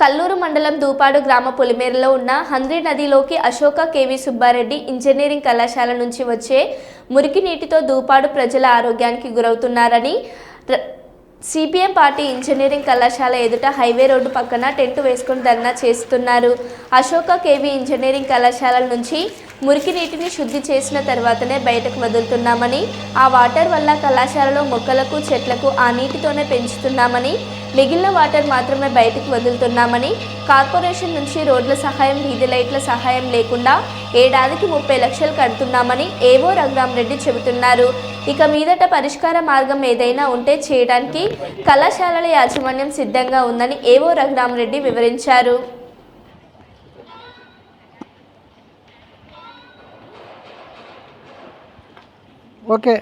కల్లూరు మండలం దూపాడు గ్రామ పొలిమేరలో ఉన్న హంద్రీ నదిలోకి అశోక కేవి సుబ్బారెడ్డి ఇంజనీరింగ్ కళాశాల నుంచి వచ్చే మురికి నీటితో దూపాడు ప్రజల ఆరోగ్యానికి గురవుతున్నారని సిపిఎం పార్టీ ఇంజనీరింగ్ కళాశాల ఎదుట హైవే రోడ్డు పక్కన టెంట్ వేసుకుని ధర్నా చేస్తున్నారు. అశోక కేవి ఇంజనీరింగ్ కళాశాల నుంచి మురికి నీటిని శుద్ధి చేసిన తర్వాతనే బయటకు వదులుతున్నామని, ఆ వాటర్ వల్ల కళాశాలలో మొక్కలకు చెట్లకు ఆ నీటితోనే పెంచుతున్నామని, మిగిలిన వాటర్ మాత్రమే బయటకు వదులుతున్నామని, కార్పొరేషన్ నుంచి రోడ్ల సహాయం వీధి లైట్ల సహాయం లేకుండా ఏడాదికి 30 లక్షలు కడుతున్నామని ఏవో రఘురామరెడ్డి చెబుతున్నారు. ఇక మీదట పరిష్కార మార్గం ఏదైనా ఉంటే చేయడానికి కళాశాలల యాజమాన్యం సిద్ధంగా ఉందని ఏవో రఘురామరెడ్డి వివరించారు. ఓకే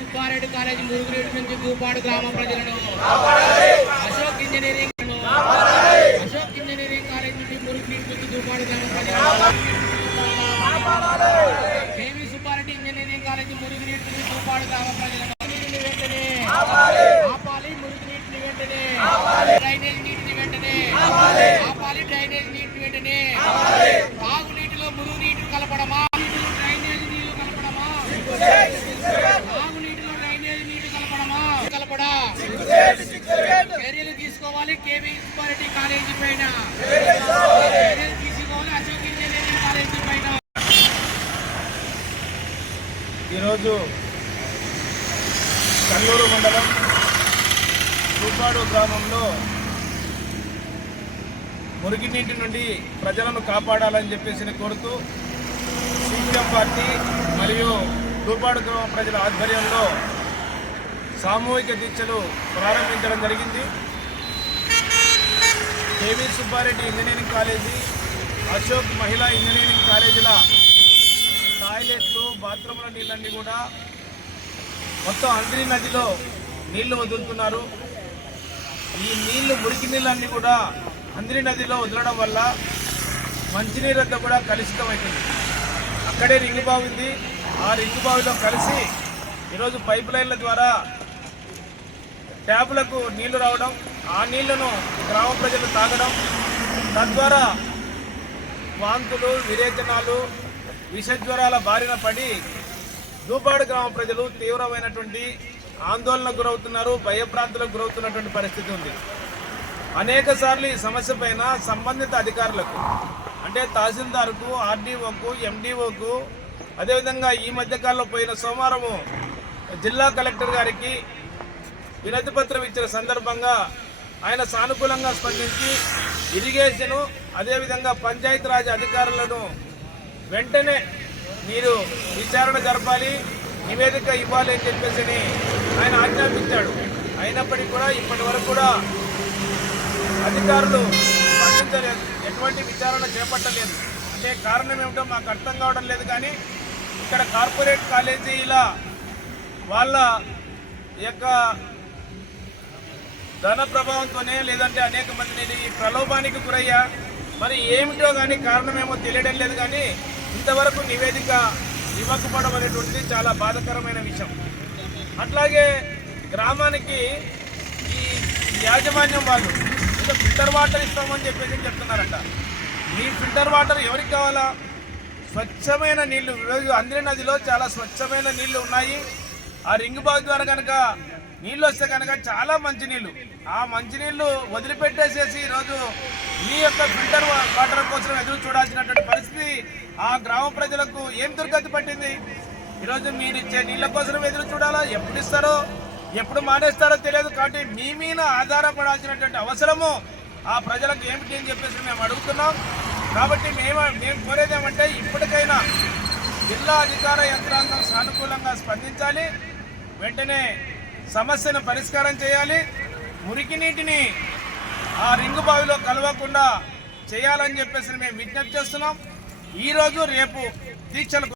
సుబ్బారెడ్డి కాలేజీ మురుగునీటి నుంచి దూపాడు గ్రామ ప్రజలను అశోక్ ఇంజనీరింగ్ కాలేజ్ నుండి మురుగునీటి నుంచి దూపాడు గ్రామ ప్రజలను కేవీ సుబ్బారెడ్డి ఇంజనీరింగ్ కాలేజీ మురుగునీటి నుంచి దూపాడు గ్రామ ప్రజలను వెంటనే ఆపాలి, మురుగునీటిని వెంటనే డ్రైనేజ్ నీటిని వెంటనే ఆపాలి, డ్రైనేజ్ నీటిని వెంటనే తాగునీటిలో మురుగునీటిని కలపడమా, డ్రైనేజ్ నీళ్లు కలపడమా, తాగునీటిలో డ్రైనేజ్ నీళ్లు కలపడా చర్యలు తీసుకోవాలి. కేవీ సుబ్బారెడ్డి కాలేజీ పైన చర్యలు తీసుకోవాలి. అశోక్ ఇంజనీరింగ్ కాలేజీ పైన ఈరోజు కల్లూరు మండలం దూపాడు గ్రామంలో మురుగునీటి నుండి ప్రజలను కాపాడాలని చెప్పేసి కోరుతూ సిపిఎం పార్టీ మరియు దూపాడు గ్రామ ప్రజల ఆధ్వర్యంలో సామూహిక దీక్షలు ప్రారంభించడం జరిగింది. KV Subba Reddy engineering college, Ashok మహిళా ఇంజనీరింగ్ కాలేజీల టాయిలెట్లు, బాత్రూముల నీళ్ళన్నీ కూడా మొత్తం హంద్రీ నదిలో నీళ్లు వదులుతున్నారు. ఈ నీళ్లు, మురికి నీళ్ళన్నీ కూడా హంద్రీ నదిలో వదలడం వల్ల మంచినీరంతా కూడా కలుషితమవుతుంది. అక్కడే రింగు బావి ఉంది, ఆ రింగు బావిలో కలిసి ఈరోజు పైప్ లైన్ల ద్వారా ట్యాపులకు నీళ్లు రావడం, ఆ నీళ్లను గ్రామ ప్రజలు తాగడం, తద్వారా వాంతులు, విరేచనాలు, విషజ్వరాల బారిన పడి దూపాడు గ్రామ ప్రజలు తీవ్రమైనటువంటి ఆందోళనకు గురవుతున్నారు, భయభ్రాంతులకు గురవుతున్నటువంటి పరిస్థితి ఉంది. అనేక సార్లు ఈ సమస్య పైన సంబంధిత అధికారులకు అంటే తహసీల్దార్కు, ఆర్డీఓకు, ఎండీఓకు, అదేవిధంగా ఈ మధ్యకాలంలో పోయిన సోమవారము జిల్లా కలెక్టర్ గారికి వినతి పత్రం ఇచ్చిన సందర్భంగా ఆయన సానుకూలంగా స్పందించి ఇరిగేషను, అదేవిధంగా పంచాయతీరాజ్ అధికారులను వెంటనే మీరు విచారణ జరపాలి, నివేదిక ఇవ్వాలి అని చెప్పేసి ఆయన ఆజ్ఞాపించాడు. అయినప్పటికీ కూడా ఇప్పటి వరకు కూడా అధికారులు స్పందించలేదు, ఎటువంటి విచారణ చేపట్టలేదు. అంటే కారణం ఏమిటో మాకు అర్థం కావడం లేదు. కానీ ఇక్కడ కార్పొరేట్ కాలేజీల వాళ్ళ యొక్క ధన ప్రభావంతోనే, లేదంటే అనేక మంది ప్రలోభానికి గురయ్యా మరి ఏమిటో కానీ కారణమేమో తెలియడం లేదు. కానీ ఇంతవరకు నివేదిక ఇవ్వకపోవడం అనేటువంటిది చాలా బాధాకరమైన విషయం. అట్లాగే గ్రామానికి ఈ యాజమాన్యం వాళ్ళు ఇంకా ఫిల్టర్ వాటర్ ఇస్తామని చెప్పేసి చెప్తున్నారట. ఈ ఫిల్టర్ వాటర్ ఎవరికి కావాలా? స్వచ్ఛమైన నీళ్లు, ఈరోజు హంద్రీ నదిలో చాలా స్వచ్ఛమైన నీళ్లు ఉన్నాయి. ఆ రింగ్ బావి ద్వారా కనుక నీళ్ళు వస్తే కనుక చాలా మంచినీళ్ళు, ఆ మంచినీళ్ళు వదిలిపెట్టేసేసి ఈరోజు ఈ యొక్క ఫిల్టర్ వాటర్ కోసం ఎదురు చూడాల్సినటువంటి పరిస్థితి ఆ గ్రామ ప్రజలకు ఏం దుర్గతి పట్టింది? ఈరోజు మీరు ఇచ్చే నీళ్ళ కోసం ఎదురు చూడాలా? ఎప్పుడు ఇస్తారో, ఎప్పుడు మానేస్తారో తెలియదు. కాబట్టి మీ మీద ఆధారపడాల్సినటువంటి అవసరము ఆ ప్రజలకు ఏమిటి అని చెప్పేసి మేము అడుగుతున్నాం. కాబట్టి మేము కోరేదేమంటే ఇప్పటికైనా జిల్లా అధికార యంత్రాంగం సానుకూలంగా స్పందించాలి, వెంటనే సమస్యను పరిష్కారం చేయాలి, మురికి నీటిని ఆ రింగు బావిలో కలవకుండా చేయాలని చెప్పేసి మేము విజ్ఞప్తి చేస్తున్నాం. ఈరోజు రేపు దీక్షలు